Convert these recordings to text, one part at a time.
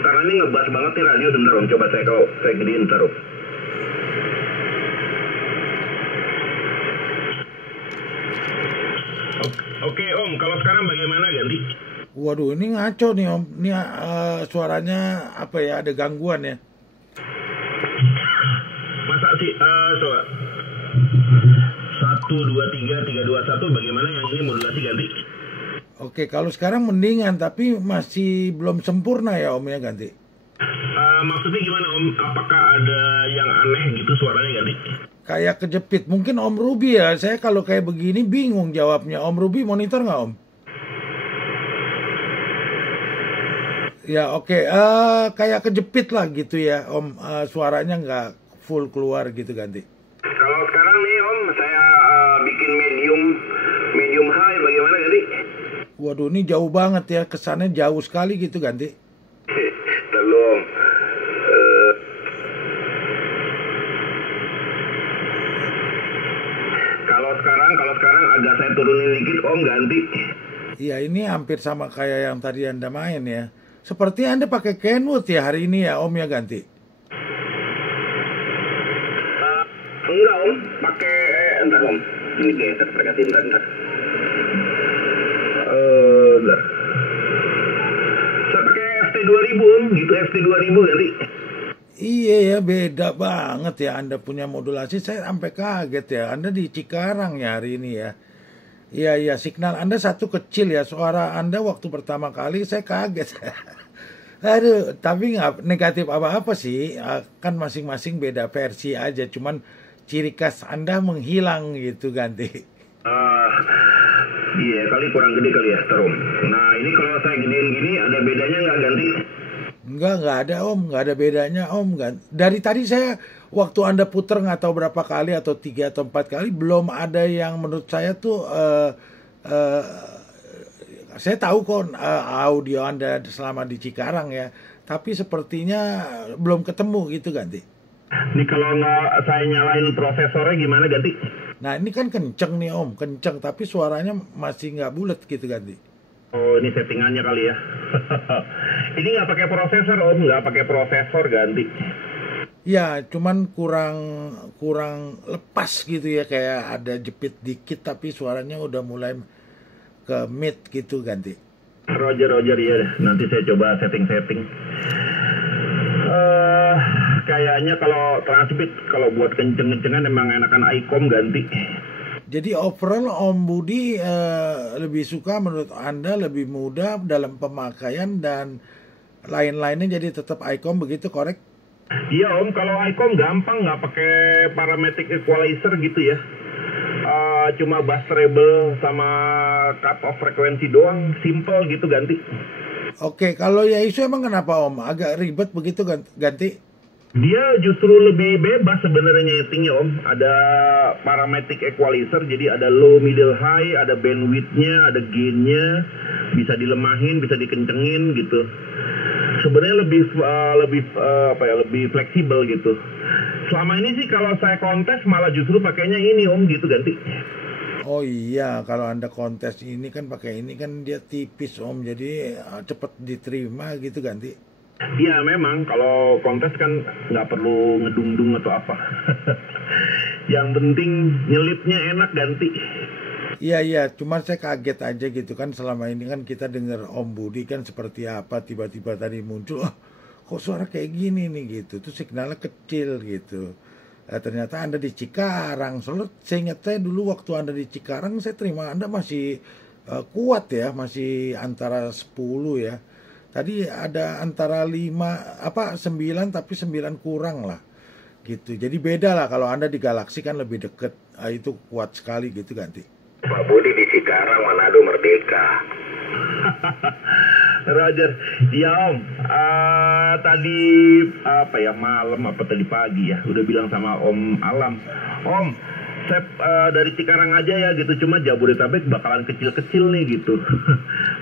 Karena ini ngebas banget nih radio. Bentar Om, coba saya gedein bentar Om. Oke Om, kalau sekarang bagaimana ganti? Waduh, ini ngaco nih Om. Ini suaranya apa ya? Ada gangguan ya? Masa sih? Coba. 1, 2, 3, 3, 2, 1. Bagaimana yang ini modulasi ganti? Oke, kalau sekarang mendingan, tapi masih belum sempurna ya Om ya ganti. Maksudnya gimana Om? Apakah ada yang aneh gitu suaranya ganti? Kayak kejepit. Mungkin Om Ruby ya. Saya kalau kayak begini bingung jawabnya. Om Ruby monitor nggak Om? Ya oke. Kayak kejepit lah gitu ya Om. Suaranya nggak full keluar gitu ganti. Kalau sekarang nih Om, saya bikin medium high. Bagaimana ganti? Waduh, ini jauh banget ya. Kesannya jauh sekali gitu ganti. Tolong. Kalau sekarang agak saya turunin dikit Om, ganti. Iya, ini hampir sama kayak yang tadi Anda main ya. Seperti Anda pakai Kenwood ya hari ini ya Om ya ganti. Enggak Om, pakai entar Om. Ini geser pergantiin bentar. Bentar. Saya pakai FT2000 Om, gitu FT2000 ganti. Iya ya, beda banget ya Anda punya modulasi. Saya sampai kaget ya. Anda di Cikarang ya hari ini ya. Iya, signal Anda satu kecil ya. Suara Anda waktu pertama kali saya kaget. Aduh, tapi nggak negatif apa-apa sih. Kan masing-masing beda versi aja. Cuman ciri khas Anda menghilang gitu ganti. Iya, kali kurang gede kali ya, Terum. Nah, ini kalau saya gedein gini, ada bedanya nggak ganti? Nggak ada Om, nggak ada bedanya Om. Dari tadi saya, waktu Anda puter nggak tahu berapa kali, atau 3 atau 4 kali, belum ada yang menurut saya tuh, saya tahu kok audio Anda selama di Cikarang ya, tapi sepertinya belum ketemu gitu ganti. Ini kalau nggak saya nyalain prosesornya gimana ganti? Nah ini kan kenceng nih Om, kenceng, tapi suaranya masih nggak bulat gitu ganti. Oh, ini settingannya kali ya. Ini nggak pakai prosesor Om, nggak pakai prosesor ganti. Ya, cuman kurang lepas gitu ya, kayak ada jepit dikit tapi suaranya udah mulai ke mid gitu ganti. Roger ya, nanti saya coba setting. Kayaknya kalau transmit, kalau buat kenceng-kencengan emang enakan ICOM ganti. Jadi overall Om Budi lebih suka menurut Anda lebih mudah dalam pemakaian dan lain-lainnya, jadi tetap ICOM begitu, korek? Iya Om, kalau ICOM gampang, nggak pakai parametric equalizer gitu ya. Cuma bass treble sama cut off frekuensi doang, simple gitu ganti. Oke, kalau Yaesu emang kenapa Om? Agak ribet begitu ganti? Dia justru lebih bebas sebenarnya nyetingnya Om. Ada parametric equalizer, jadi ada low, middle, high, ada bandwidth-nya, ada gain-nya, bisa dilemahin, bisa dikencengin gitu. Sebenarnya lebih fleksibel gitu. Selama ini sih kalau saya kontes malah justru pakainya ini Om gitu ganti. Oh iya, kalau Anda kontes ini kan pakai ini kan dia tipis Om, jadi cepat diterima gitu ganti. Iya memang kalau kontes kan nggak perlu ngedung-dung atau apa. Yang penting nyelipnya enak ganti. Iya, cuma saya kaget aja gitu kan, selama ini kan kita dengar Om Budi kan seperti apa, tiba-tiba tadi muncul, kok suara kayak gini nih gitu, tuh signalnya kecil gitu. Ternyata Anda di Cikarang, soalnya saya ingat saya dulu waktu Anda di Cikarang, saya terima Anda masih kuat ya, masih antara 10 ya. Tadi ada antara 9 tapi 9 kurang lah gitu. Jadi beda lah, kalau Anda di Galaxy kan lebih deket, itu kuat sekali gitu ganti. Pak Budi di Cikarang, Manado merdeka. Roger, ya Om, tadi malam tadi pagi ya, udah bilang sama Om Alam, Om, saya dari Cikarang aja ya gitu, cuma Jabodetabek bakalan kecil-kecil nih gitu.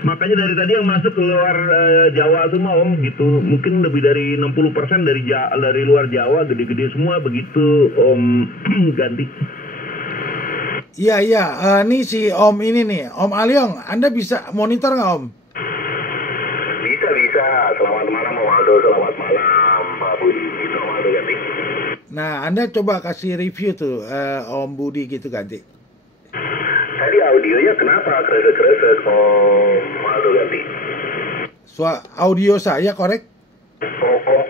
Makanya dari tadi yang masuk keluar Jawa semua Om gitu, mungkin lebih dari 60% dari luar Jawa, gede-gede semua begitu Om ganti. Iya, nih si Om ini nih, Om Aliong, Anda bisa monitor nggak Om? Bisa bisa. Selamat malam Om Aldo, selamat malam Pak Budi. Itu Om Aldo ganti. Nah, Anda coba kasih review tuh Om Budi gitu ganti. Tadi audionya kenapa kresek-kresek Om Aldo ganti? Audio saya korek?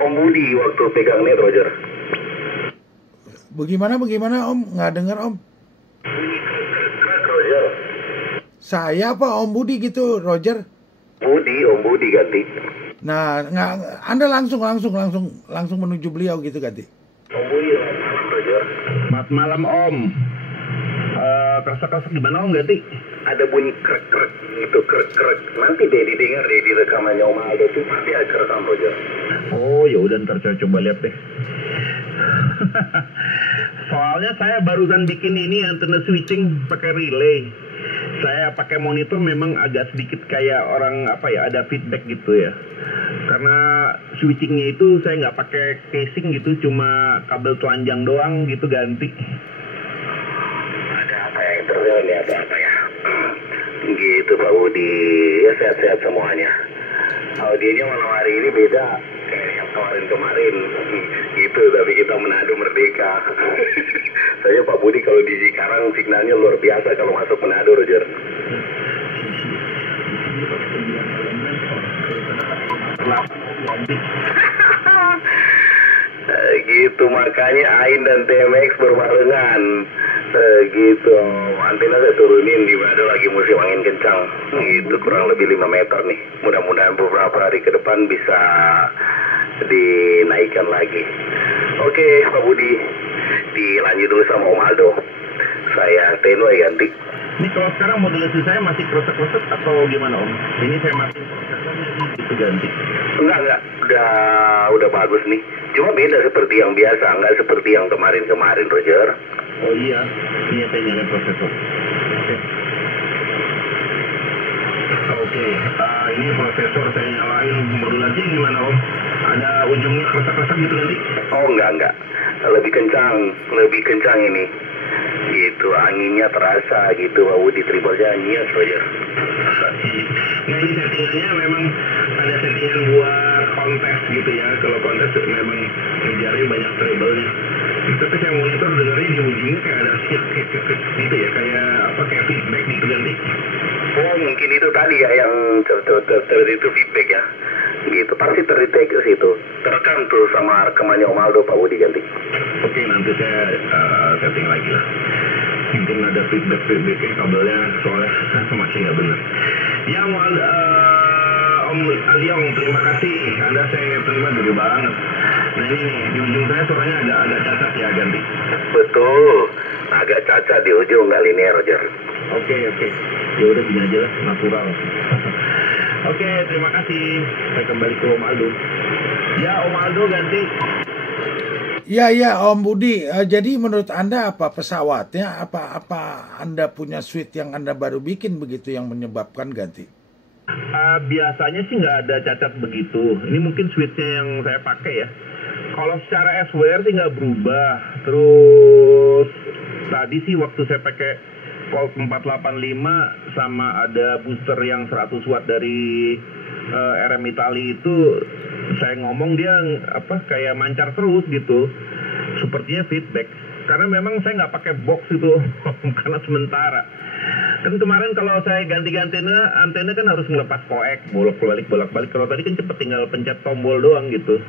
Om Budi waktu pegang net Roger. Bagaimana Om? Nggak dengar Om. Krek Roger. Saya apa Om Budi gitu Roger? Om Budi ganti. Nah, nggak, Anda langsung menuju beliau gitu ganti. Om Budi selamat malam Roger. Selamat malam Om. Kerasa-kerasa gimana Om ganti? Ada bunyi krek-krek gitu, krek-krek. Nanti deh didengar deh di rekamannya Om Aldo itu pasti ada kerekam Roger. Oh ya udah ntar saya coba lihat deh. Soalnya saya barusan bikin ini antena switching pakai relay. Saya pakai monitor memang agak sedikit kayak orang ada feedback gitu ya. Karena switchingnya itu saya nggak pakai casing gitu, cuma kabel telanjang doang gitu ganti. Ada apa ya interview nih, ada apa ya? Gitu Pak Budi, ya sehat-sehat semuanya. Audionya malam hari ini beda kayak yang kemarin-kemarin gitu, tapi kita Manado merdeka. Saya Pak Budi kalau di Cikarang signalnya luar biasa kalau masuk Manado Roger. Gitu makanya AIN dan TMX berbarengan. Gitu antena saya turunin di Manado lagi musim angin kencang gitu, kurang lebih 5 meter nih. Mudah-mudahan beberapa hari ke depan bisa dinaikkan lagi. Oke Pak Budi, dilanjut dulu sama Om Aldo. Saya Tenway ganti. Ini kalau sekarang modulasi saya masih kresek-kresek atau gimana Om? Ini saya matiin prosesornya gitu ganti. Enggak, udah bagus nih. Cuma beda seperti yang biasa, enggak seperti yang kemarin-kemarin Roger. Oh iya, ini saya nyalain prosesor. Oke, ini prosesor saya nyalain, modulasi gimana Om? Ada ujungnya kresek-kresek gitu nanti? Oh enggak. Lebih kencang ini. Gitu, anginnya terasa gitu, Pak Budi, tribalnya nyias Roger. Nah ini settingannya memang ada settingan buat kontes gitu ya. Kalau kontes memang ngejarnya banyak treble-nya. Tapi saya monitor dengarnya di ujungnya kayak ada gitu ya, kayak feedback gitu ganti. Oh mungkin itu tadi ya yang itu feedback ya. Gitu, pasti terdetek ke situ. Terekam tuh sama rekamannya Om Aldo Pak Budi ganti. Oke, nanti saya setting lagi lah. Mungkin ada feedback-feedbacknya kabelnya soalnya masih nggak benar. Ya Om Aliong, terima kasih. Anda saya terima gede banget. Nah ini nih, di ujung saya suaranya agak cacat ya ganti. Betul, agak cacat di ujung nggak linear Roger. Oke. Ya udah gini aja lah, natural. Oke, terima kasih. Saya kembali ke Om Aldo. Ya Om Aldo ganti. Iya Om Budi. Jadi menurut Anda apa pesawatnya? Apa Anda punya suite yang Anda baru bikin begitu yang menyebabkan ganti? Biasanya sih nggak ada cacat begitu. Ini mungkin switch-nya yang saya pakai ya. Kalau secara SWR sih nggak berubah. Terus tadi sih waktu saya pakai Colt 485 sama ada booster yang 100 watt dari RM Italia itu, saya ngomong dia kayak mancar terus gitu. Sepertinya feedback. Karena memang saya nggak pakai box itu karena sementara. Kan kemarin kalau saya ganti-ganti antena kan harus ngelepas koek, bolak-balik. Kalau tadi kan cepet tinggal pencet tombol doang gitu.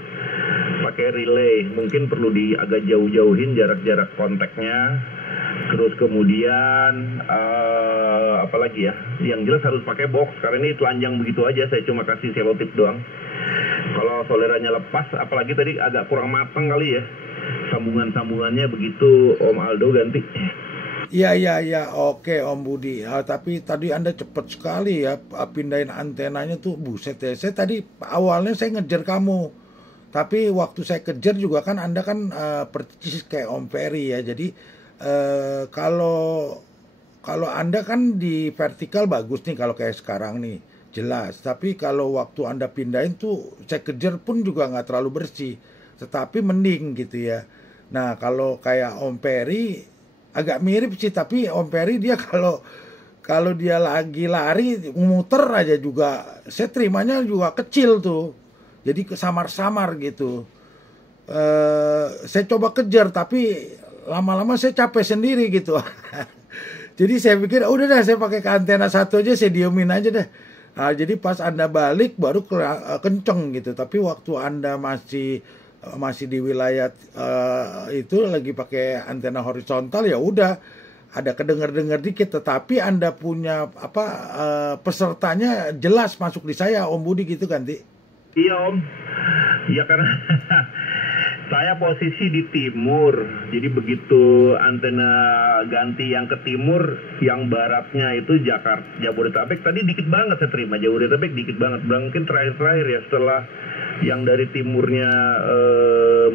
Pakai relay, mungkin perlu agak jauh-jauhin jarak-jarak kontaknya. Terus kemudian apalagi ya, yang jelas harus pakai box karena ini telanjang begitu aja. Saya cuma kasih selotip doang. Kalau soleranya lepas, apalagi tadi agak kurang matang kali ya sambungannya begitu. Om Aldo ganti. Iya, oke Om Budi. Tapi tadi Anda cepet sekali ya pindahin antenanya tuh, buset ya. Saya tadi awalnya saya ngejar kamu, tapi waktu saya kejar juga kan Anda kan persis kayak Om Ferry ya. Jadi kalau Anda kan di vertikal bagus nih kalau kayak sekarang nih, jelas. Tapi kalau waktu Anda pindahin tuh saya kejar pun juga nggak terlalu bersih, tetapi mending gitu ya. Nah kalau kayak Om Ferry agak mirip sih, tapi Om Ferry dia kalau Kalau dia lagi lari muter aja juga, saya terimanya juga kecil tuh. Jadi samar-samar gitu. Saya coba kejar tapi lama-lama saya capek sendiri gitu. Jadi saya pikir udah dah saya pakai ke antena satu aja, saya diemin aja deh. Nah, jadi pas Anda balik baru kenceng gitu. Tapi waktu Anda masih di wilayah itu lagi pakai antena horizontal, ya udah ada kedengar-dengar dikit. Tetapi Anda punya pesertanya jelas masuk di saya, Om Budi, gitu kan, Ti? Iya, Om. Iya, karena saya posisi di timur, jadi begitu antena ganti yang ke timur, yang baratnya itu Jakarta, Jabodetabek, tadi dikit banget saya terima, Jabodetabek dikit banget, mungkin terakhir ya setelah yang dari timurnya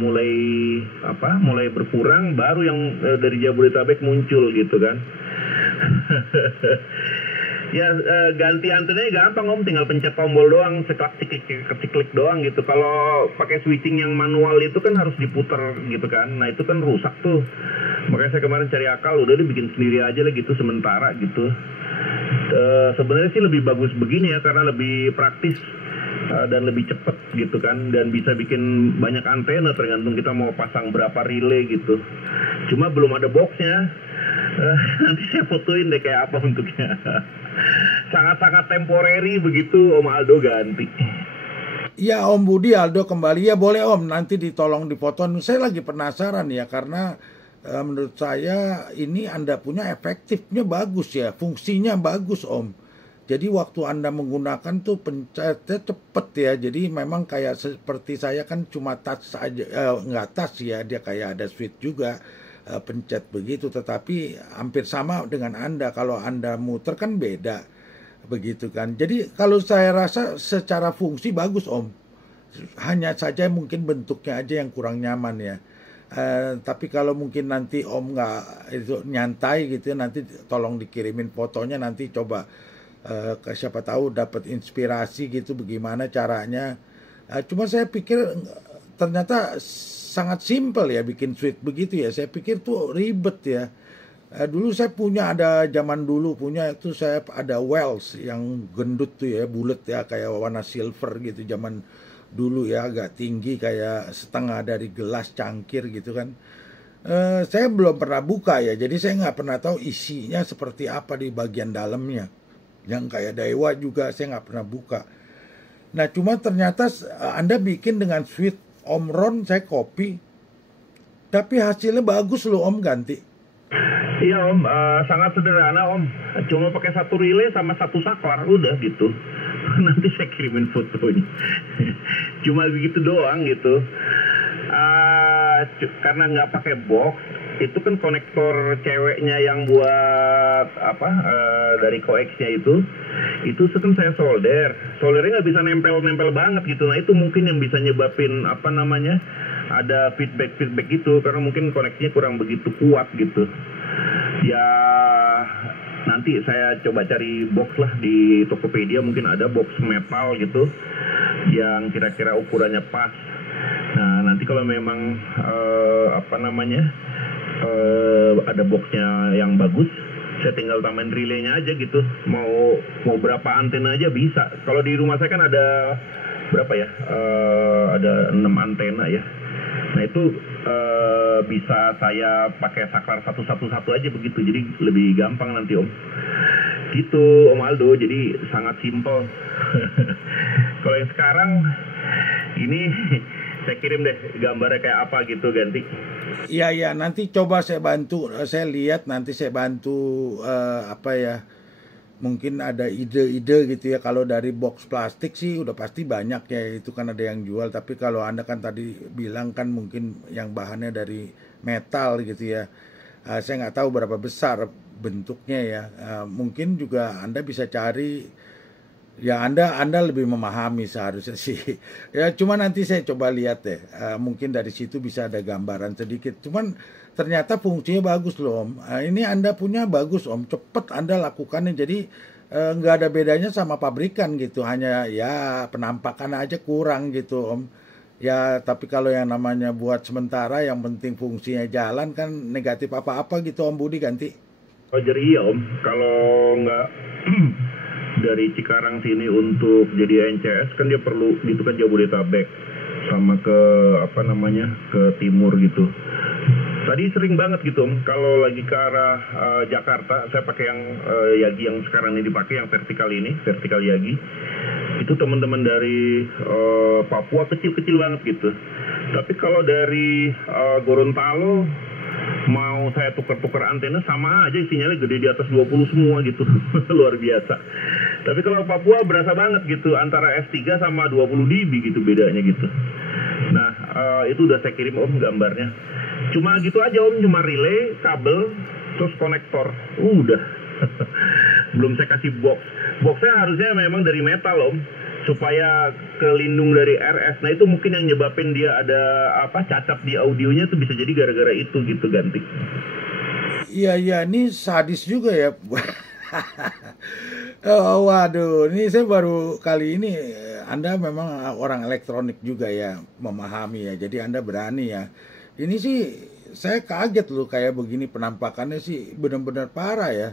mulai berkurang, baru yang dari Jabodetabek muncul gitu kan. Ya ganti antenanya gampang Om, tinggal pencet tombol doang, klik doang gitu. Kalau pakai switching yang manual itu kan harus diputer gitu kan. Nah itu kan rusak tuh. Makanya saya kemarin cari akal, udah dibikin sendiri aja lah gitu sementara gitu. Sebenarnya sih lebih bagus begini ya, karena lebih praktis dan lebih cepet gitu kan, dan bisa bikin banyak antena tergantung kita mau pasang berapa relay gitu. Cuma belum ada boxnya. Nanti saya fotoin deh kayak apa bentuknya. Sangat-sangat temporary begitu Om Aldo ganti. Ya Om Budi, Aldo kembali. Ya boleh Om, nanti ditolong dipoto. Saya lagi penasaran ya, karena menurut saya ini Anda punya efektifnya bagus ya, fungsinya bagus Om. Jadi waktu Anda menggunakan tuh pencetnya cepet ya. Jadi memang kayak seperti saya kan cuma touch aja, nggak touch ya, dia kayak ada switch juga. Pencet begitu, tetapi hampir sama dengan Anda. Kalau Anda muter kan beda begitu kan. Jadi kalau saya rasa secara fungsi bagus Om, hanya saja mungkin bentuknya aja yang kurang nyaman ya. Tapi kalau mungkin nanti Om nggak itu nyantai gitu ya, nanti tolong dikirimin fotonya, nanti coba siapa tahu dapat inspirasi gitu bagaimana caranya. Cuma saya pikir ternyata sangat simpel ya bikin switch begitu ya. Saya pikir tuh ribet ya. Dulu saya punya, ada zaman dulu punya itu, saya ada Wells yang gendut tuh ya, bulat ya, kayak warna silver gitu zaman dulu ya, agak tinggi kayak setengah dari gelas cangkir gitu kan. Saya belum pernah buka ya, jadi saya nggak pernah tahu isinya seperti apa di bagian dalamnya. Yang kayak Daiwa juga saya nggak pernah buka. Nah cuma ternyata Anda bikin dengan switch Om Ron, saya copy, tapi hasilnya bagus loh Om ganti. Iya Om, sangat sederhana Om. Cuma pakai satu relay sama satu saklar, udah gitu. Nanti saya kirimin fotonya. Cuma begitu doang gitu. Karena nggak pakai box, itu kan konektor ceweknya yang buat dari coax-nya itu kan saya soldernya nggak bisa nempel banget gitu. Nah itu mungkin yang bisa nyebabin ada feedback itu, karena mungkin koneksinya kurang begitu kuat gitu ya. Nanti saya coba cari box lah di Tokopedia, mungkin ada box metal gitu yang kira-kira ukurannya pas. Nah nanti kalau memang ada boxnya yang bagus, saya tinggal tambahin relaynya aja gitu. Mau berapa antena aja bisa. Kalau di rumah saya kan ada berapa ya? Ada 6 antena ya. Nah itu bisa saya pakai saklar satu aja begitu. Jadi lebih gampang nanti Om. Gitu Om Aldo. Jadi sangat simpel. Kalau yang sekarang ini saya kirim deh gambarnya kayak apa gitu ganti. Iya nanti coba saya bantu, saya lihat nanti saya bantu mungkin ada ide-ide gitu ya. Kalau dari box plastik sih udah pasti banyak ya, itu kan ada yang jual. Tapi kalau Anda kan tadi bilang kan mungkin yang bahannya dari metal gitu ya, saya nggak tahu berapa besar bentuknya ya. Mungkin juga Anda bisa cari. Ya Anda lebih memahami seharusnya sih. Ya cuma nanti saya coba lihat deh. Mungkin dari situ bisa ada gambaran sedikit. Cuman ternyata fungsinya bagus loh Om. Ini Anda punya bagus Om. Cepet Anda lakukannya. Jadi nggak ada bedanya sama pabrikan gitu. Hanya ya penampakan aja kurang gitu Om. Ya tapi kalau yang namanya buat sementara, yang penting fungsinya jalan kan, negatif apa-apa gitu Om Budi ganti. Roger iya Om, kalau nggak dari Cikarang sini untuk jadi NCS kan dia perlu gitu kan Jabodetabek sama ke apa namanya ke timur gitu. Tadi sering banget gitu Om, kalau lagi ke arah Jakarta saya pakai yang Yagi yang sekarang ini dipakai yang vertikal ini, vertikal Yagi. Itu teman-teman dari Papua kecil-kecil banget gitu. Tapi kalau dari Gorontalo mau saya tukar-tukar antena sama aja sinyalnya gede di atas 20 semua gitu. Luar biasa. Tapi kalau Papua berasa banget gitu antara S3 sama 20 dB gitu bedanya gitu. Nah, itu udah saya kirim Om gambarnya. Cuma gitu aja Om, cuma relay, kabel, terus konektor. Udah. Belum saya kasih box. Boxnya harusnya memang dari metal Om, supaya kelindung dari RS. Nah itu mungkin yang nyebabin dia ada apa cacat di audionya tuh bisa jadi gara-gara itu gitu ganti. Iya, ini sadis juga ya. Oh, waduh, ini saya baru kali ini, Anda memang orang elektronik juga ya, memahami ya, jadi Anda berani ya. Ini sih saya kaget loh kayak begini penampakannya sih benar-benar parah ya.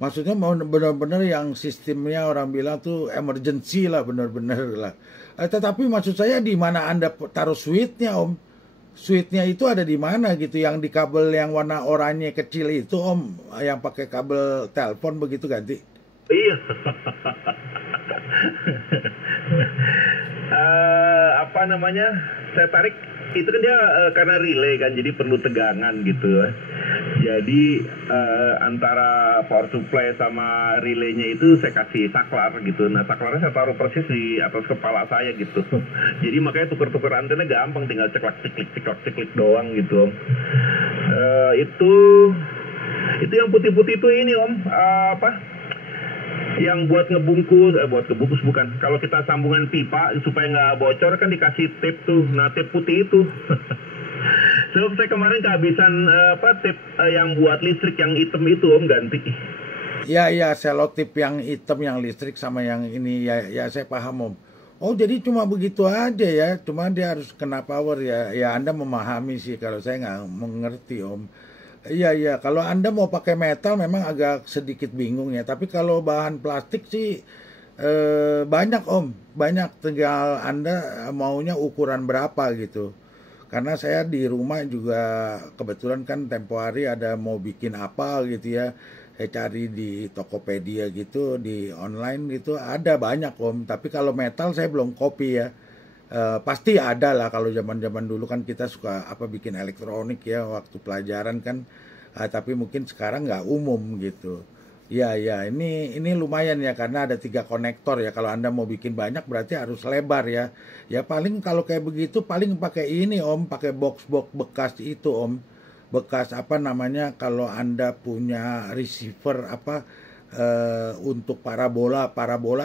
Maksudnya mau benar-benar yang sistemnya orang bilang tuh emergency lah, benar-benar lah. Tetapi maksud saya di mana Anda taruh switch-nya Om? Switch-nya itu ada di mana gitu? Yang di kabel yang warna oranye kecil itu Om, yang pakai kabel telepon begitu ganti? Iya. Apa namanya? Saya tarik itu kan dia karena relay kan, jadi perlu tegangan gitu. Jadi antara power supply sama relaynya itu saya kasih saklar gitu. Nah saklarnya saya taruh persis di atas kepala saya gitu. Jadi makanya tuker-tuker antena gampang, tinggal ceklak-ceklik doang gitu Om. Itu yang putih-putih itu ini Om, yang buat ngebungkus bukan. Kalau kita sambungan pipa supaya nggak bocor kan dikasih tape tuh. Nah tape putih itu. So, saya kemarin kehabisan tape yang buat listrik yang hitam itu Om ganti. Iya, selotip yang hitam yang listrik sama yang ini ya saya paham Om. Oh jadi cuma begitu aja ya, cuma dia harus kena power ya. Ya Anda memahami sih, kalau saya nggak mengerti Om. Iya, kalau Anda mau pakai metal memang agak sedikit bingung ya. Tapi kalau bahan plastik sih banyak Om, banyak. Tinggal Anda maunya ukuran berapa gitu. Karena saya di rumah juga kebetulan kan tempo hari ada mau bikin apa gitu ya. Saya cari di Tokopedia gitu, di online gitu, ada banyak Om. Tapi kalau metal saya belum copy ya. Pasti ada lah, kalau zaman-zaman dulu kan kita suka bikin elektronik ya waktu pelajaran kan, tapi mungkin sekarang nggak umum gitu. Ya, ini lumayan ya karena ada 3 konektor ya. Kalau Anda mau bikin banyak berarti harus lebar ya. Ya paling kalau kayak begitu paling pakai ini Om, pakai box-box bekas itu Om. Bekas kalau Anda punya receiver untuk parabola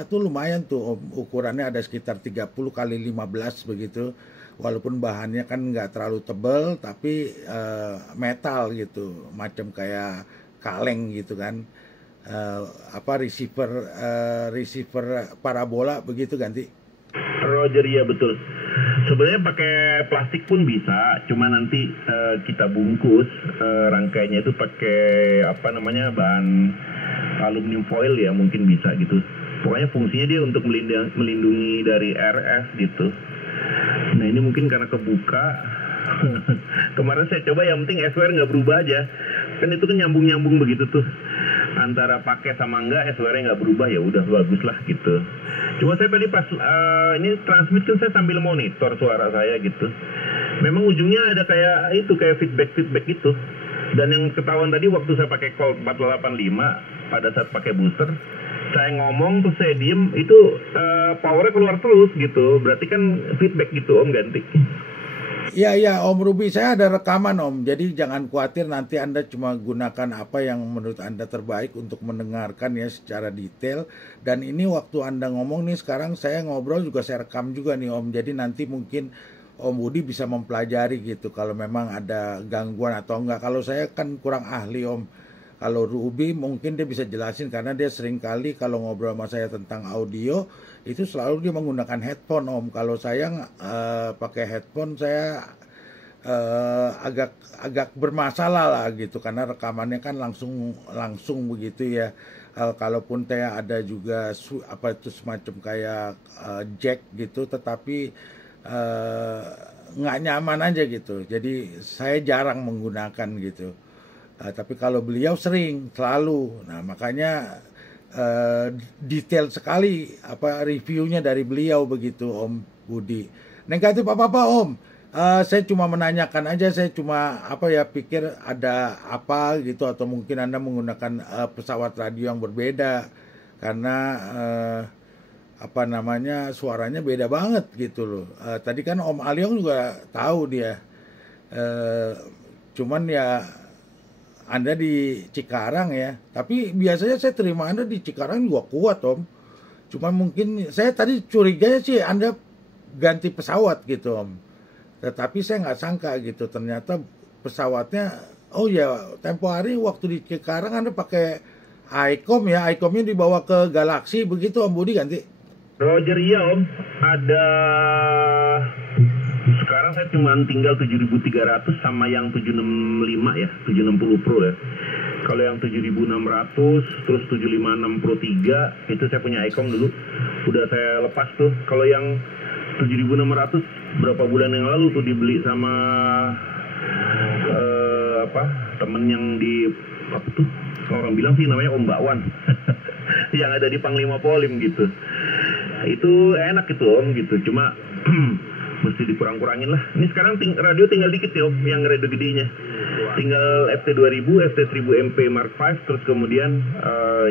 tuh lumayan tuh ukurannya ada sekitar 30 kali 15 begitu, walaupun bahannya kan nggak terlalu tebal tapi metal gitu, macam kayak kaleng gitu kan, receiver parabola begitu ganti. Roger ya betul. Sebenarnya pakai plastik pun bisa, cuma nanti kita bungkus rangkainya itu pakai bahan aluminium foil ya, mungkin bisa gitu. Pokoknya fungsinya dia untuk melindungi dari RF gitu. Nah ini mungkin karena kebuka. Kemarin saya coba, yang penting SWR nggak berubah aja. Kan itu kan nyambung begitu tuh. Antara pakai sama enggak, SWR-nya nggak berubah, ya udah bagus lah gitu. Cuma saya tadi pas ini transmit kan saya sambil monitor suara saya gitu. Memang ujungnya ada kayak feedback itu. Dan yang ketahuan tadi waktu saya pakai Colt 485 pada saat pakai booster, saya ngomong terus saya diem, itu powernya keluar terus gitu. Berarti kan feedback gitu Om ganti. Iya Om Ruby, saya ada rekaman Om. Jadi jangan khawatir, nanti Anda cuma gunakan apa yang menurut Anda terbaik untuk mendengarkan ya secara detail. Dan ini waktu Anda ngomong nih sekarang saya ngobrol juga saya rekam juga nih Om. Jadi nanti mungkin Om Budi bisa mempelajari gitu kalau memang ada gangguan atau enggak. Kalau saya kan kurang ahli Om. Kalau Ruby mungkin dia bisa jelasin karena dia sering kali kalau ngobrol sama saya tentang audio itu selalu dia menggunakan headphone Om. Kalau saya pakai headphone saya agak bermasalah lah gitu, karena rekamannya kan langsung begitu ya. Kalaupun ada juga apa itu semacam kayak jack gitu, tetapi nggak nyaman aja gitu. Jadi saya jarang menggunakan gitu. Tapi kalau beliau selalu. Nah makanya detail sekali apa reviewnya dari beliau begitu Om Budi. Negatif apa Om? Saya cuma menanyakan aja, saya cuma pikir ada apa gitu, atau mungkin Anda menggunakan pesawat radio yang berbeda karena suaranya beda banget gitu loh. Tadi kan Om Aliong juga tahu dia, cuman ya Anda di Cikarang ya, tapi biasanya saya terima Anda di Cikarang juga kuat Om. Cuman mungkin saya tadi curiganya sih Anda ganti pesawat gitu Om. Tetapi saya nggak sangka gitu, ternyata pesawatnya, oh ya tempo hari waktu di Cikarang Anda pakai Icom ya, Icomnya dibawa ke Galaxy begitu Om Budi ganti? Roger, iya Om, ada, sekarang saya cuma tinggal 7.300 sama yang 765 ya, 760 Pro ya. Kalau yang 7.600 terus 756 Pro 3 itu saya punya Icom dulu, udah saya lepas tuh. Kalau yang 7.600 berapa bulan yang lalu tuh dibeli sama temen yang di apa tuh, orang bilang sih namanya Om Bakwan yang ada di Panglima Polim gitu. Itu enak itu Om gitu, cuma mesti dikurang-kurangin lah. Ini sekarang radio tinggal dikit ya Om, yang radio gedenya tinggal FT2000, FT1000 MP Mark V, terus kemudian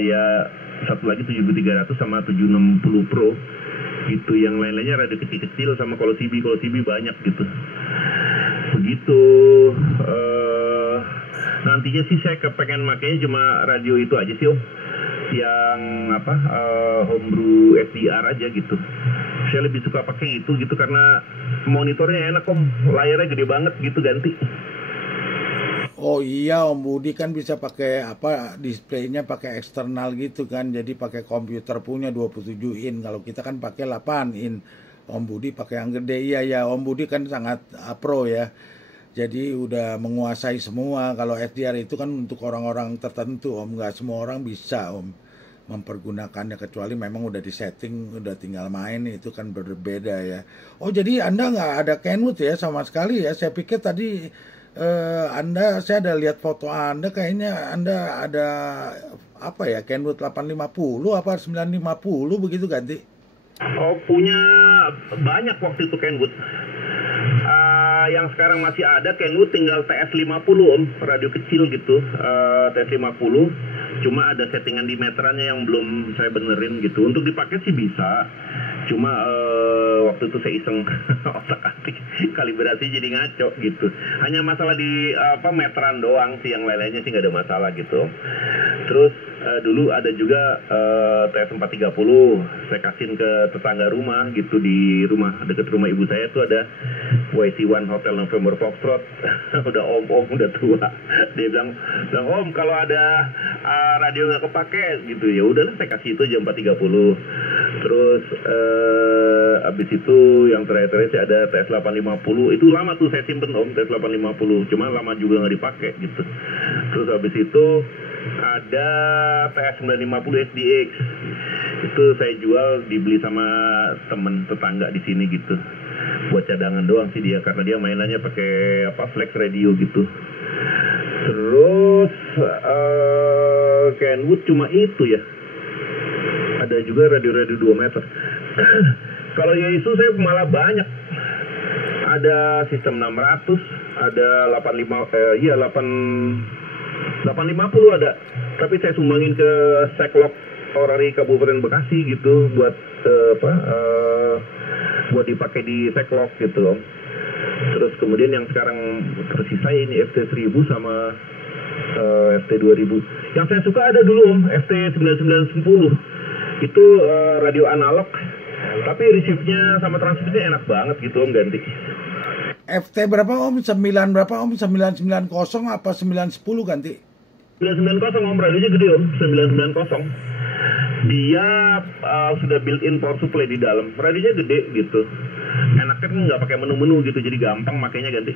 ya satu lagi 7.300 sama 760 Pro gitu. Yang lain-lainnya radio kecil-kecil sama kalau CB banyak gitu. Begitu. Nantinya sih saya kepengen makanya cuma radio itu aja sih Om, yang homebrew FDR aja gitu. Saya lebih suka pakai itu gitu karena monitornya enak Om, layarnya gede banget gitu ganti. Oh iya Om Budi kan bisa pakai displaynya pakai eksternal gitu kan, jadi pakai komputer punya 27 in. Kalau kita kan pakai 8 in. Om Budi pakai yang gede. Iya ya, Om Budi kan sangat pro ya. Jadi udah menguasai semua. Kalau FDR itu kan untuk orang-orang tertentu Om, nggak semua orang bisa Om mempergunakannya, kecuali memang udah disetting, udah tinggal main, itu kan berbeda ya. Oh jadi Anda nggak ada Kenwood ya sama sekali ya? Saya pikir tadi saya ada lihat foto Anda, kayaknya Anda ada Kenwood 850 apa 950 begitu ganti? Oh punya banyak waktu itu Kenwood. Yang sekarang masih ada Kenwood tinggal TS50 Om, radio kecil gitu, TS50. Cuma ada settingan di meterannya yang belum saya benerin gitu. Untuk dipakai sih bisa, cuma waktu itu saya iseng otak-atik kalibrasi jadi ngaco gitu. Hanya masalah di meteran doang sih, yang lain-lainnya sih nggak ada masalah gitu. Terus dulu ada juga TS430 saya kasihin ke tetangga rumah gitu, di rumah dekat rumah ibu saya tuh ada YC1 Hotel November Foxtrot. Udah om udah tua, dia bilang Om kalau ada radio nggak kepake gitu, ya udahlah saya kasih itu aja 430. Terus abis itu yang terakhir sih ada TS850, itu lama tuh saya simpen Om, TS850 cuma lama juga nggak dipakai gitu. Terus abis itu ada TS950 SDX, itu saya jual, dibeli sama temen tetangga di sini gitu, buat cadangan doang sih dia, karena dia mainannya pakai flex radio gitu. Terus Kenwood cuma itu ya, ada juga radio-radio 2 meter. Kalau Yaesu saya malah banyak, ada sistem 600, ada 850 ada, tapi saya sumbangin ke Seklok Orari Kabupaten Bekasi gitu, buat buat dipakai di Seklok gitu Om. Terus kemudian yang sekarang tersisa ini FT1000 sama FT2000. Yang saya suka ada dulu Om, FT9910. Itu radio analog, tapi receive-nya sama transmitnya enak banget gitu Om, ganti. FT berapa Om? 9 berapa Om? 990 apa 910 ganti? 990 Om, radionya gede Om, 990. Dia sudah built-in power supply di dalam, radionya gede gitu. Enaknya kan nggak pakai menu-menu gitu, jadi gampang makainya ganti.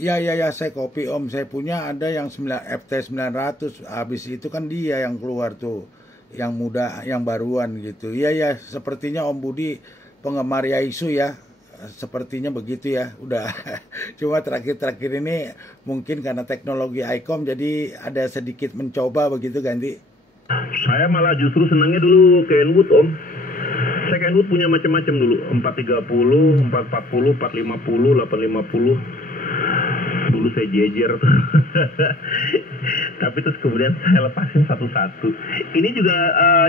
Ya, saya kopi Om. Saya punya ada yang FT 900. Habis itu kan dia yang keluar tuh. Yang muda, yang baruan gitu. Iya, sepertinya Om Budi penggemar Yaesu ya. Sepertinya begitu ya. Udah. Cuma terakhir-terakhir ini mungkin karena teknologi ICOM jadi ada sedikit mencoba begitu ganti. Saya malah justru senangnya dulu Kenwood Om. Saya Kenwood punya macam-macam dulu. 430, 440, 450, 850. Dulu saya jejer tapi terus kemudian saya lepasin satu-satu. Ini juga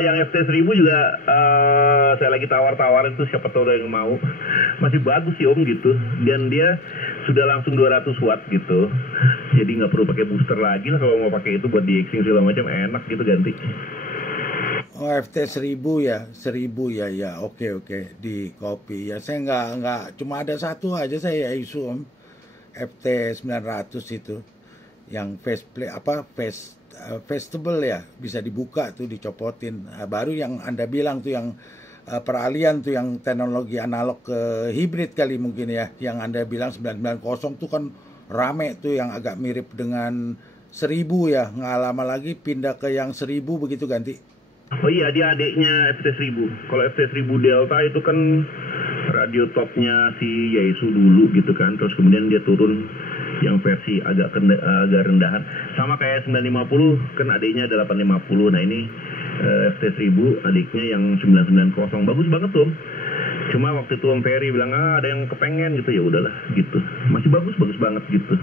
yang FT 1000 juga saya lagi tawar-tawarin tuh, siapa tahu ada yang mau. Masih bagus sih Om gitu, dan dia sudah langsung 200 watt gitu, jadi nggak perlu pakai booster lagi lah kalau mau pakai itu buat di-exing segala macam, enak gitu ganti. Oh, FT 1000 ya, 1000 ya, oke, di kopi ya. Saya nggak cuma ada satu aja saya Yaesu Om. FT 900 itu yang festival ya, bisa dibuka tuh, dicopotin. Baru yang Anda bilang tuh yang peralihan tuh yang teknologi analog ke hibrid kali mungkin ya, yang Anda bilang 990 tuh kan rame tuh, yang agak mirip dengan 1000 ya, nggak lama lagi pindah ke yang 1000 begitu ganti. Oh iya, dia adiknya FT 1000. Kalau FT 1000 Delta itu kan radio topnya si Yaesu dulu gitu kan, terus kemudian dia turun yang versi agak rendahan, sama kayak 950 kan adiknya ada 850. Nah ini FT 1000 adiknya yang 990, bagus banget tuh Om. Cuma waktu itu Om Ferry bilang ada yang kepengen gitu, ya udahlah gitu, masih bagus banget gitu.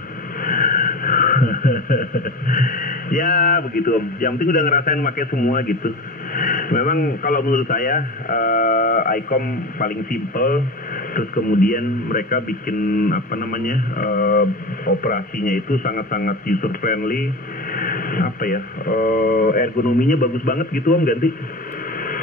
Ya begitu Om, yang penting udah ngerasain pakai semua gitu. Memang kalau menurut saya ICOM paling simple, terus kemudian mereka bikin operasinya itu sangat-sangat user friendly, ergonominya bagus banget gitu Om ganti.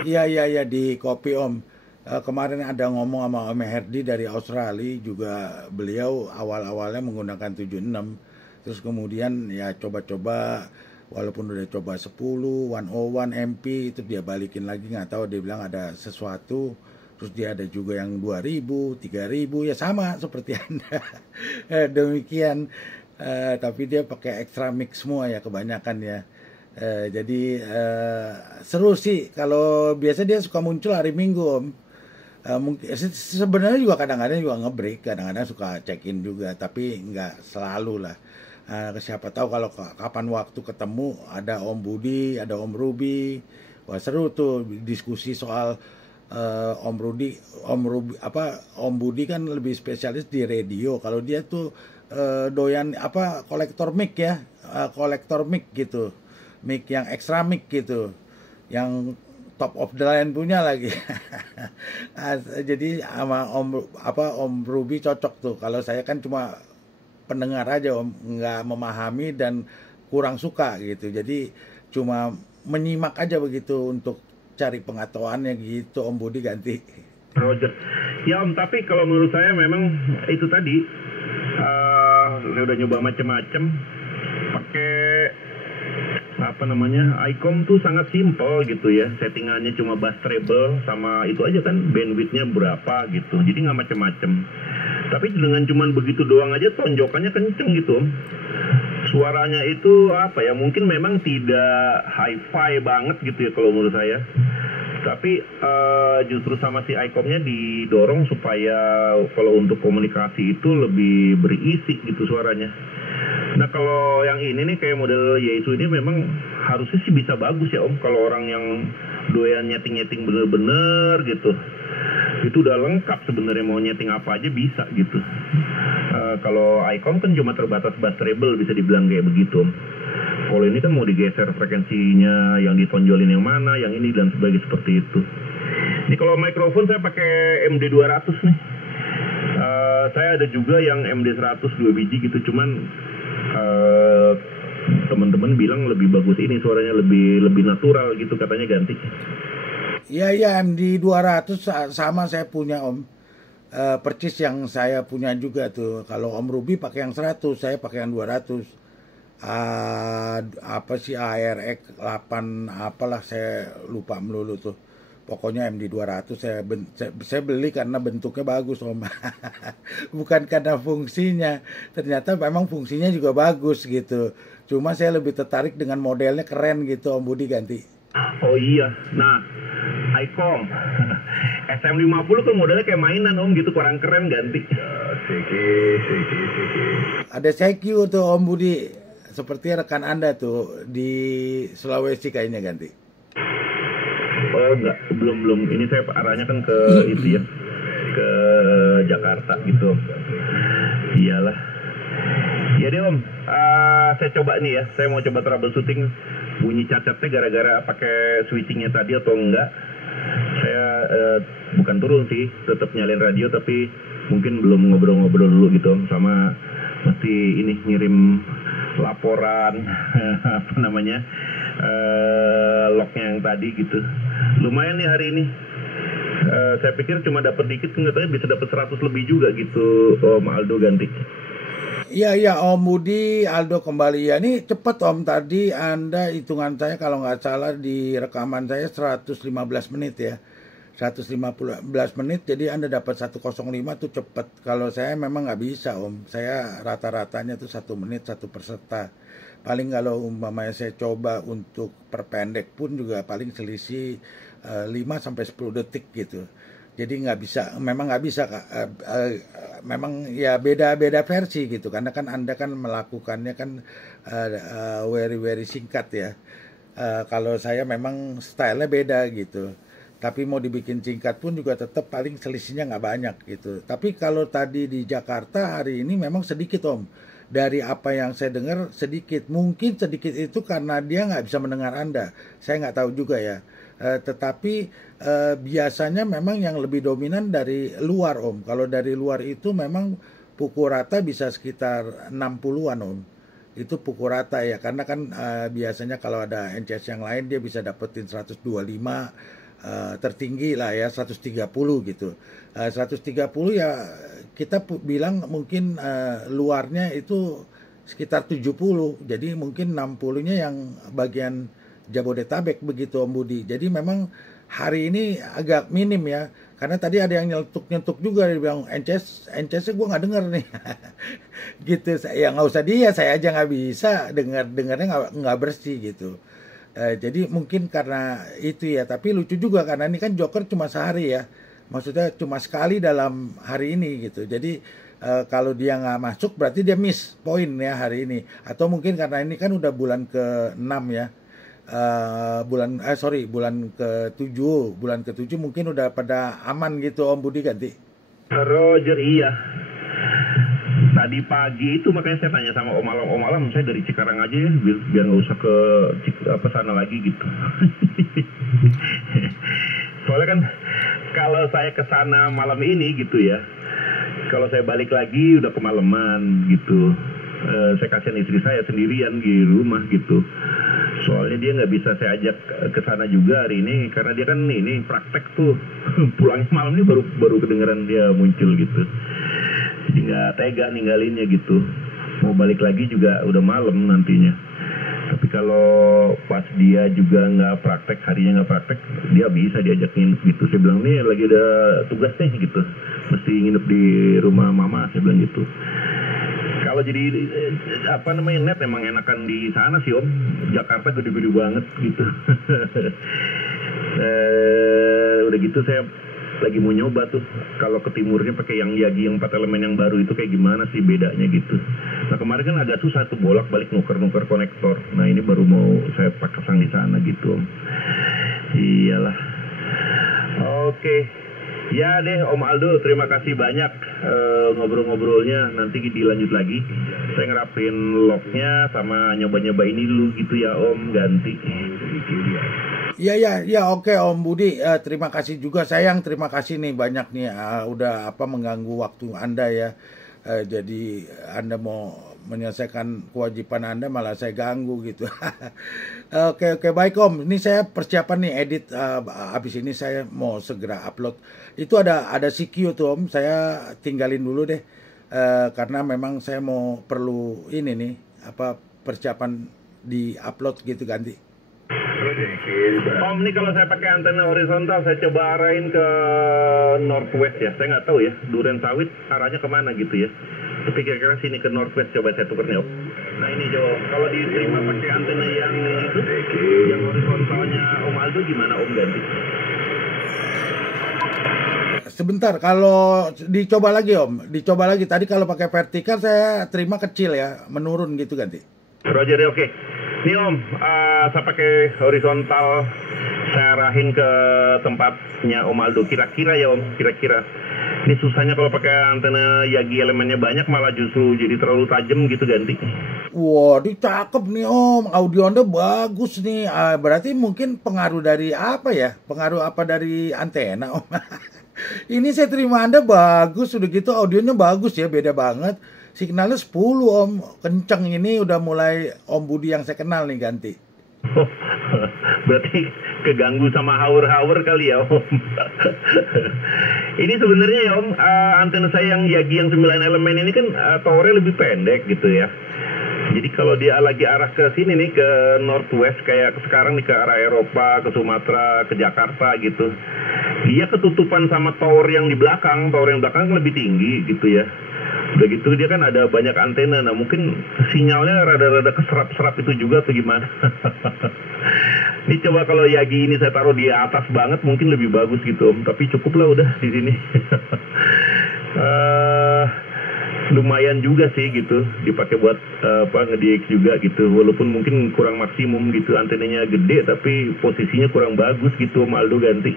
Iya di kopi Om. Kemarin ada ngomong sama Om Herdi dari Australia juga, beliau awal-awalnya menggunakan 76, terus kemudian ya coba-coba, walaupun udah coba 10, 101 MP itu dia balikin lagi, nggak tahu, dia bilang ada sesuatu. Terus dia ada juga yang 2000, 3000 ya, sama seperti Anda. Demikian, tapi dia pakai extra mix semua ya kebanyakan ya. Jadi seru sih, kalau biasa dia suka muncul hari Minggu Om. Mungkin sebenarnya juga kadang-kadang juga nge-break, kadang-kadang suka check-in juga, tapi nggak selalu lah. Siapa tahu kalau kapan waktu ketemu, ada Om Budi, ada Om Ruby. Wah seru tuh diskusi soal Om Budi kan lebih spesialis di radio. Kalau dia tuh doyan kolektor mic ya, kolektor mic gitu, mic yang extra mic gitu, yang top of the line punya lagi. Jadi sama Om Ruby cocok tuh. Kalau saya kan cuma pendengar aja Om, nggak memahami dan kurang suka gitu. Jadi cuma menyimak aja begitu untuk cari pengetahuannya gitu Om Budi ganti. Roger. Ya Om, tapi kalau menurut saya memang itu tadi saya udah nyoba macam-macam pakai ICOM tuh sangat simple gitu ya, settingannya cuma bass treble sama itu aja kan, bandwidthnya berapa gitu, jadi nggak macam-macam. Tapi dengan cuman begitu doang aja tonjokannya kenceng gitu Om. Suaranya itu mungkin memang tidak hi-fi banget gitu ya kalau menurut saya, tapi justru sama si ICOM-nya didorong supaya kalau untuk komunikasi itu lebih berisi gitu suaranya. Nah kalau yang ini nih kayak model Yaesu ini memang harusnya sih bisa bagus ya Om, kalau orang yang doyan nyeting-nyeting bener-bener gitu, itu udah lengkap sebenarnya, mau nyeting apa aja bisa gitu. Kalau ICOM kan cuma terbatas bass treble, bisa dibilang kayak begitu. Kalau ini kan mau digeser frekuensinya, yang ditonjolin yang mana, yang ini dan sebagainya seperti itu. Ini kalau mikrofon saya pakai MD200 nih. Saya ada juga yang MD100 2 biji gitu, cuman teman-teman bilang lebih bagus ini, suaranya lebih natural gitu katanya ganti. Iya MD200 sama saya punya Om. Percis yang saya punya juga tuh. Kalau Om Ruby pakai yang 100, saya pakai yang 200. ARX 8 apalah, saya lupa melulu tuh. Pokoknya MD 200 saya beli karena bentuknya bagus Om. Bukan karena fungsinya. Ternyata memang fungsinya juga bagus gitu. Cuma saya lebih tertarik dengan modelnya keren gitu Om Budi ganti. Oh iya, nah Icom SM50 kan modelnya kayak mainan Om gitu, kurang keren ganti. Siki. Ada CQ tuh Om Budi, seperti rekan Anda tuh di Sulawesi kayaknya ganti. Oh enggak, belum. Ini saya arahnya kan ke itu ya, ke Jakarta gitu. Iyalah. Ya deh Om, saya coba nih ya, saya mau coba troubleshooting bunyi cacatnya gara-gara pakai switchingnya tadi atau enggak. Saya bukan turun sih, tetap nyalain radio tapi mungkin belum ngobrol-ngobrol dulu gitu Om, sama mesti ini ngirim laporan apa namanya lognya yang tadi gitu. Lumayan nih hari ini. Saya pikir cuma dapat dikit, ternyata bisa dapat 100 lebih juga gitu Om Aldo ganti. Iya Om Budi, Aldo kembali ya. Ini cepet Om, tadi Anda hitungan saya kalau nggak salah di rekaman saya 115 menit ya. 115 menit, jadi Anda dapat 105 tuh cepet. Kalau saya memang nggak bisa Om, saya rata-ratanya tuh 1 menit 1 peserta. Paling kalau umpamanya saya coba untuk perpendek pun juga paling selisih 5-10 detik gitu. Jadi memang nggak bisa memang ya beda versi gitu, karena kan Anda kan melakukannya kan very singkat ya. Kalau saya memang stylenya beda gitu. Tapi mau dibikin singkat pun juga tetap paling selisihnya nggak banyak gitu. Tapi kalau tadi di Jakarta hari ini memang sedikit Om. Dari apa yang saya dengar sedikit. Mungkin sedikit itu karena dia nggak bisa mendengar Anda. Saya nggak tahu juga ya. Tetapi biasanya memang yang lebih dominan dari luar Om. Kalau dari luar itu memang pukul rata bisa sekitar 60-an Om. Itu pukul rata ya. Karena kan biasanya kalau ada NCS yang lain dia bisa dapetin 125, tertinggi lah ya 130 gitu. 130 ya kita bilang mungkin luarnya itu sekitar 70. Jadi mungkin 60-nya yang bagian Jabodetabek begitu Om Budi. Jadi memang hari ini agak minim ya. Karena tadi ada yang nyetuk juga, dia bilang NCS gue nggak denger nih. Gitu, ya nggak usah dia, saya aja nggak bisa dengarnya nggak bersih gitu. Jadi mungkin karena itu ya, tapi lucu juga karena ini kan Joker cuma sehari ya, maksudnya cuma sekali dalam hari ini gitu. Jadi kalau dia nggak masuk berarti dia miss poin ya hari ini. Atau mungkin karena ini kan udah bulan ke-6 ya, bulan ke-7 mungkin udah pada aman gitu Om Budi ganti. Roger iya. Tadi pagi itu makanya saya tanya sama Om Alam, saya dari Cikarang aja ya, biar nggak usah ke sana lagi gitu. Soalnya kan kalau saya ke sana malam ini gitu ya, kalau saya balik lagi udah kemalaman gitu. Saya kasihan istri saya sendirian di rumah gitu. Soalnya dia nggak bisa saya ajak ke sana juga hari ini karena dia kan ini praktek tuh. Pulangnya malam ini baru kedengeran dia muncul gitu. Jadi nggak tega ninggalinnya gitu. Mau balik lagi juga udah malam nantinya. Tapi kalau pas dia juga nggak praktek, harinya nggak praktek, dia bisa diajak nginep gitu. Saya bilang nih lagi ada tugas nih gitu, mesti nginep di rumah mama, saya bilang gitu. Kalau jadi net emang enakan di sana sih Om. Jakarta gede-gede banget gitu. Udah gitu saya lagi mau nyoba tuh kalau ke timurnya pakai yang Yagi yang 4 elemen yang baru itu kayak gimana sih bedanya gitu. Nah kemarin kan agak susah tuh bolak-balik nuker konektor. Nah ini baru mau saya pasang di sana gitu Om. Iyalah. Oke. Ya deh Om Aldo, terima kasih banyak ngobrol-ngobrolnya. Nanti dilanjut lagi. Saya ngerapin lognya sama nyoba-nyoba ini dulu gitu ya Om, ganti. Ya oke Om Budi, terima kasih juga sayang, terima kasih nih banyak nih udah mengganggu waktu Anda ya. Jadi Anda mau menyelesaikan kewajiban Anda malah saya ganggu gitu. Oke baik Om, ini saya persiapan nih edit, habis ini saya mau segera upload. Itu ada CQ tuh Om, saya tinggalin dulu deh karena memang saya perlu ini nih persiapan di upload gitu ganti. Om, ini kalau saya pakai antena horizontal, saya coba arahin ke northwest ya. Saya nggak tahu ya, Duren Sawit arahnya kemana gitu ya. Tapi kira-kira sini ke northwest, coba saya tukar nih Om. Nah ini Jo, kalau diterima pakai antena yang itu, yang horizontalnya Om Aldo gimana Om ganti? Sebentar, kalau dicoba lagi Om, dicoba lagi. Tadi kalau pakai vertikal saya terima kecil ya, menurun gitu ganti. Roger ya, oke. Ini Om, saya pakai horizontal, saya arahin ke tempatnya Om Aldo. Kira-kira ya Om, kira-kira. Ini susahnya kalau pakai antena Yagi elemennya banyak, malah justru jadi terlalu tajam gitu ganti. Wah, cakep nih Om, audio Anda bagus nih. Berarti mungkin pengaruh dari apa ya? Pengaruh apa dari antena Om? Ini saya terima Anda bagus, udah gitu audionya bagus ya, beda banget. Signalnya 10 Om, kenceng. Ini udah mulai Om Budi yang saya kenal nih ganti. Berarti keganggu sama haur-haur kali ya Om. Ini sebenarnya ya Om, antena saya yang Yagi yang 9 elemen ini kan towernya lebih pendek gitu ya. Jadi kalau dia lagi arah ke sini nih, ke northwest, kayak sekarang nih ke arah Eropa, ke Sumatera, ke Jakarta gitu, dia ketutupan sama tower yang di belakang. Tower yang belakang lebih tinggi gitu ya. Udah gitu dia kan ada banyak antena. Nah mungkin sinyalnya rada-rada keserap-serap itu juga atau gimana. Ini coba kalau Yagi ini saya taruh di atas banget mungkin lebih bagus gitu Om. Tapi cukup lah udah di sini. Lumayan juga sih gitu, dipakai buat nge-DX juga gitu, walaupun mungkin kurang maksimum gitu, antenanya gede tapi posisinya kurang bagus gitu Om Aldo ganti.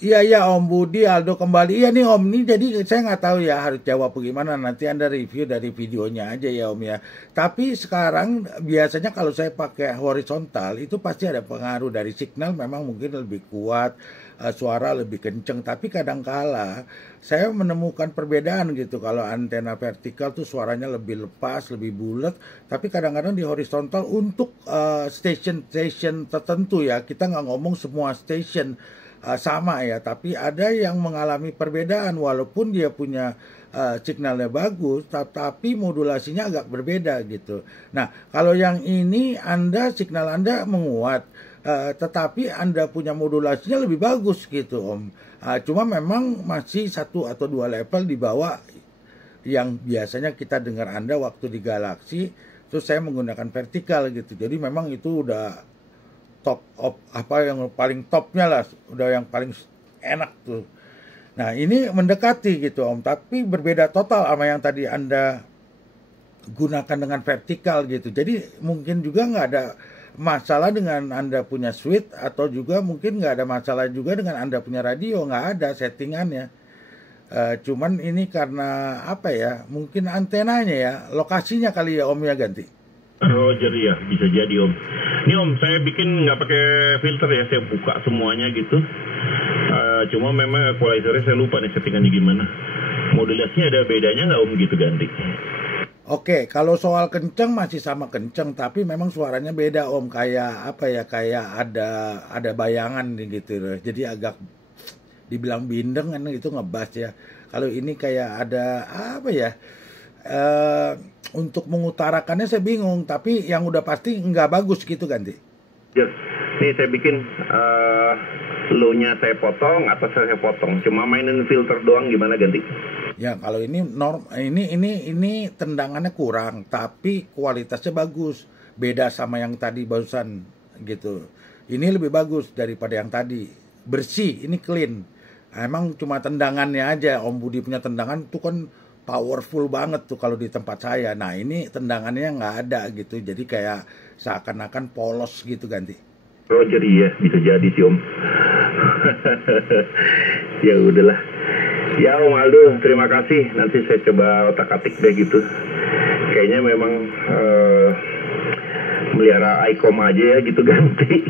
Iya Om Budi, Aldo kembali. Iya nih Om, ini jadi saya nggak tahu ya harus jawab bagaimana, nanti Anda review dari videonya aja ya Om ya. Tapi sekarang biasanya kalau saya pakai horizontal itu pasti ada pengaruh dari signal, memang mungkin lebih kuat, suara lebih kenceng. Tapi kadangkala saya menemukan perbedaan gitu, kalau antena vertikal tuh suaranya lebih lepas, lebih bulat. Tapi kadang-kadang di horizontal untuk station tertentu ya, kita nggak ngomong semua station sama ya, tapi ada yang mengalami perbedaan walaupun dia punya signalnya bagus, tapi modulasinya agak berbeda gitu. Nah, kalau yang ini signal Anda menguat, tetapi Anda punya modulasinya lebih bagus gitu Om. Cuma memang masih 1 atau 2 level di bawah yang biasanya kita dengar Anda waktu di Galaxy, terus saya menggunakan vertikal gitu. Jadi memang itu udah top of yang paling topnya lah, udah yang paling enak tuh. Nah ini mendekati gitu Om, tapi berbeda total sama yang tadi Anda gunakan dengan vertikal gitu. Jadi mungkin juga nggak ada masalah dengan Anda punya switch, atau juga mungkin nggak ada masalah juga dengan Anda punya radio, nggak ada settingannya. Cuman ini karena apa ya, mungkin antenanya ya, lokasinya kali ya Om ya ganti. Roger ya, bisa jadi Om. Ini Om, saya bikin nggak pakai filter ya, saya buka semuanya gitu. Cuma memang equalizernya saya lupa nih settingannya gimana. Modulasinya ada bedanya nggak Om gitu ganti? Oke, kalau soal kenceng masih sama kenceng, tapi memang suaranya beda Om. Kayak apa ya, kayak ada bayangan gitu. Jadi agak dibilang bindeng kan itu ngebas ya. Kalau ini kayak ada apa ya? Untuk mengutarakannya saya bingung, tapi yang udah pasti nggak bagus gitu ganti. Yes. Nih saya bikin low-nya saya potong, atasnya saya potong. Cuma mainin filter doang, gimana ganti? Ya kalau ini ini tendangannya kurang, tapi kualitasnya bagus. Beda sama yang tadi barusan gitu. Ini lebih bagus daripada yang tadi. Bersih, ini clean. Emang cuma tendangannya aja. Om Budi punya tendangan tuh kan powerful banget tuh kalau di tempat saya. Nah ini tendangannya nggak ada gitu, jadi kayak seakan-akan polos gitu ganti. Roger ya, bisa jadi sih Om. Ya udahlah. Ya Om Aldo, terima kasih. Nanti saya coba otak-atik deh gitu. Kayaknya memang melihara ICOM aja ya gitu ganti.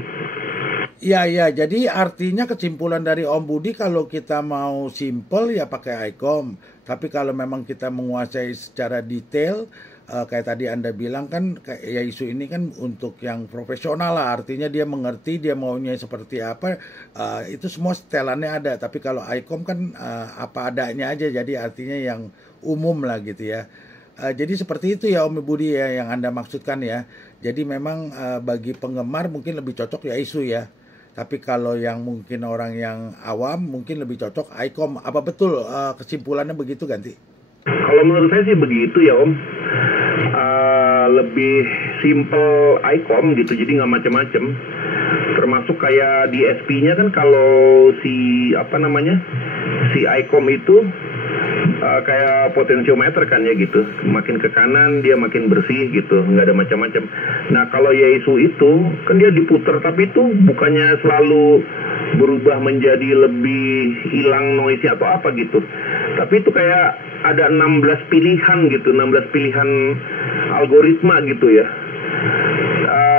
Iya, jadi artinya kesimpulan dari Om Budi, kalau kita mau simple ya pakai ICOM. Tapi kalau memang kita menguasai secara detail, kayak tadi Anda bilang kan, ya isu ini kan untuk yang profesional lah. Artinya dia mengerti, dia maunya seperti apa, itu semua setelannya ada. Tapi kalau ICOM kan apa adanya aja, jadi artinya yang umum lah gitu ya. Jadi seperti itu ya Om Budi ya yang Anda maksudkan ya. Jadi memang bagi penggemar mungkin lebih cocok ya isu ya. Tapi kalau yang mungkin orang yang awam mungkin lebih cocok ICOM. Apa betul kesimpulannya begitu Ganti? Kalau menurut saya sih begitu ya Om. Lebih simple ICOM gitu, jadi nggak macam-macam. Termasuk kayak di SP-nya kan kalau si si ICOM itu kayak potensiometer kan ya gitu, makin ke kanan dia makin bersih gitu, nggak ada macam-macam. Nah kalau Yaesu itu kan dia diputer, tapi itu bukannya selalu berubah menjadi lebih hilang noise atau apa gitu, tapi itu kayak ada 16 pilihan gitu, 16 pilihan algoritma gitu ya.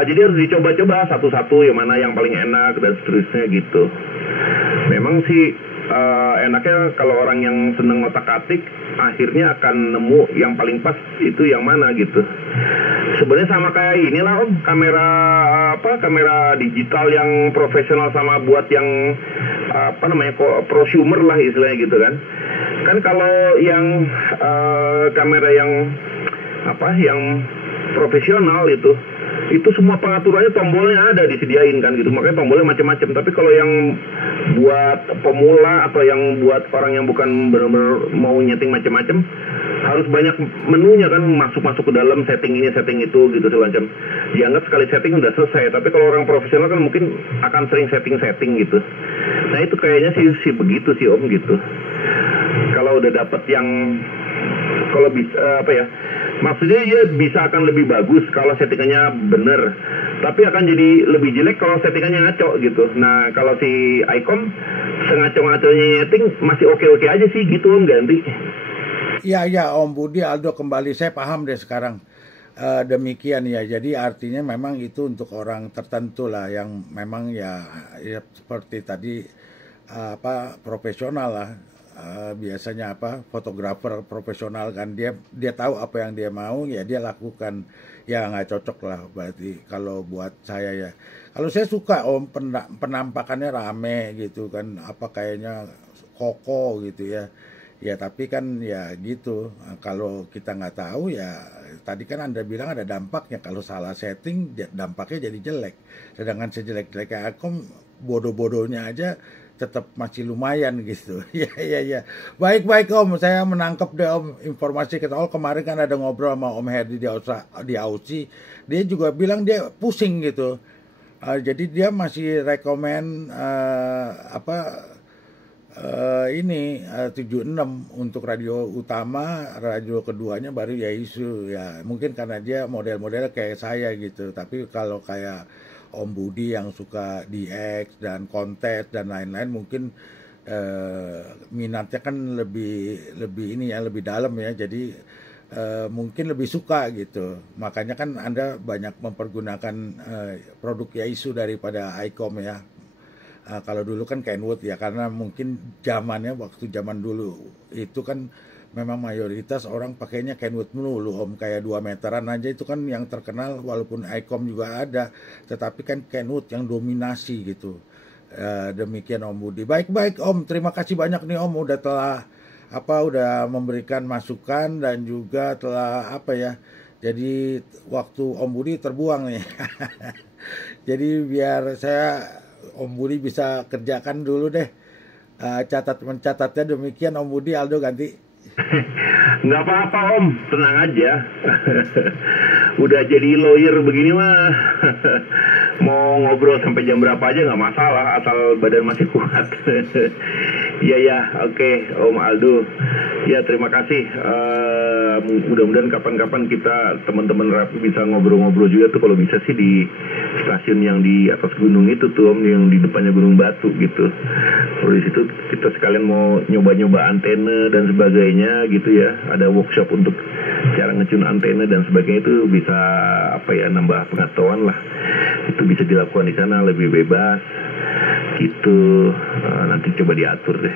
Jadi harus dicoba-coba satu-satu yang mana yang paling enak dan seterusnya gitu. Memang sih enaknya kalau orang yang seneng ngotak-atik akhirnya akan nemu yang paling pas itu yang mana gitu. Sebenarnya sama kayak inilah Om, kamera digital yang profesional sama buat yang prosumer lah istilahnya gitu kan. Kan kalau yang kamera yang profesional itu semua pengaturannya tombolnya ada disediain kan gitu, makanya tombolnya macam-macam. Tapi kalau yang buat pemula atau yang buat orang yang bukan benar-benar mau nyeting macam-macam, harus banyak menunya kan, masuk ke dalam setting ini setting itu gitu semacam. Dianggap sekali setting udah selesai, tapi kalau orang profesional kan mungkin akan sering setting gitu. Nah itu kayaknya sih begitu sih Om gitu. Kalau udah dapet yang kalau bisa maksudnya dia bisa akan lebih bagus kalau settingannya bener, tapi akan jadi lebih jelek kalau settingannya ngaco gitu. Nah kalau si ICOM sengaco-ngaconya nyeting masih oke-oke aja sih gitu Om Ganti. Iya Om Budi, Aldo kembali, saya paham deh sekarang. Demikian ya, jadi artinya memang itu untuk orang tertentu lah yang memang ya seperti tadi profesional lah. Biasanya fotografer profesional kan, dia tahu apa yang dia mau ya dia lakukan, ya nggak cocok lah berarti kalau buat saya ya. Kalau saya suka Om penampakannya rame gitu kan, kayaknya kokoh gitu ya tapi kan ya gitu, kalau kita nggak tahu ya tadi kan Anda bilang ada dampaknya, kalau salah setting dampaknya jadi jelek, sedangkan sejelek-jeleknya Akom bodoh-bodohnya aja tetap masih lumayan gitu. Ya. Baik Om, saya menangkap deh Om informasi kita. Kemarin kan ada ngobrol sama Om Herdi di Aussie. Dia juga bilang dia pusing gitu. Jadi dia masih rekomen 76 untuk radio utama, radio keduanya baru Yaesu. Ya mungkin karena dia model-model kayak saya gitu. Tapi kalau kayak Om Budi yang suka DX dan kontes dan lain-lain mungkin minatnya kan lebih dalam ya, jadi mungkin lebih suka gitu. Makanya kan Anda banyak mempergunakan produk Yaesu daripada ICOM ya. Kalau dulu kan Kenwood ya, karena mungkin waktu zaman dulu itu kan memang mayoritas orang pakainya Kenwood melulu Om, kayak 2 meteran aja itu kan yang terkenal, walaupun ICOM juga ada, tetapi kan Kenwood yang dominasi gitu. Demikian Om Budi. Baik Om, terima kasih banyak nih Om udah memberikan masukan dan juga telah jadi waktu Om Budi terbuang nih. Jadi biar Om Budi bisa kerjakan dulu deh mencatatnya. Demikian Om Budi, Aldo ganti. Nggak apa-apa Om, tenang aja. Udah jadi lawyer begini mah mau ngobrol sampai jam berapa aja nggak masalah, asal badan masih kuat. Ya, oke, Om Aldo. Ya terima kasih. Mudah-mudahan kapan-kapan kita teman-teman Rapi bisa ngobrol-ngobrol juga tuh, kalau bisa sih di stasiun yang di atas gunung itu tuh Om, yang di depannya Gunung Batu gitu. Kalau di situ kita sekalian mau nyoba-nyoba antena dan sebagainya gitu ya. Ada workshop untuk cara ngecun antena dan sebagainya, itu bisa nambah pengetahuan lah. Itu bisa dilakukan di sana lebih bebas gitu. Nanti coba diatur deh.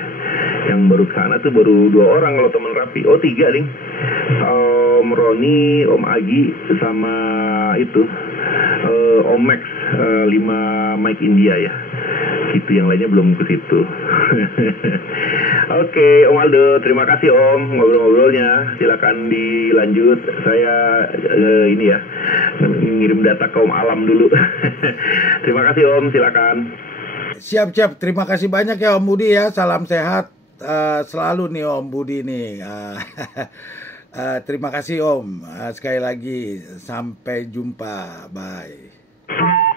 Yang baru kesana tuh baru 2 orang kalau teman Rapi. 3 nih. Om Roni, Om Agi, sama itu Om Max, 5 Mike India ya. Itu yang lainnya belum ke situ. Oke, Om Aldo, terima kasih Om ngobrol-ngobrolnya. Silakan dilanjut. Saya ini ya ngirim data ke Om Alam dulu. Terima kasih Om, silakan. Siap. Terima kasih banyak ya Om Budi ya. Salam sehat selalu nih Om Budi nih. Terima kasih Om. Sekali lagi sampai jumpa. Bye.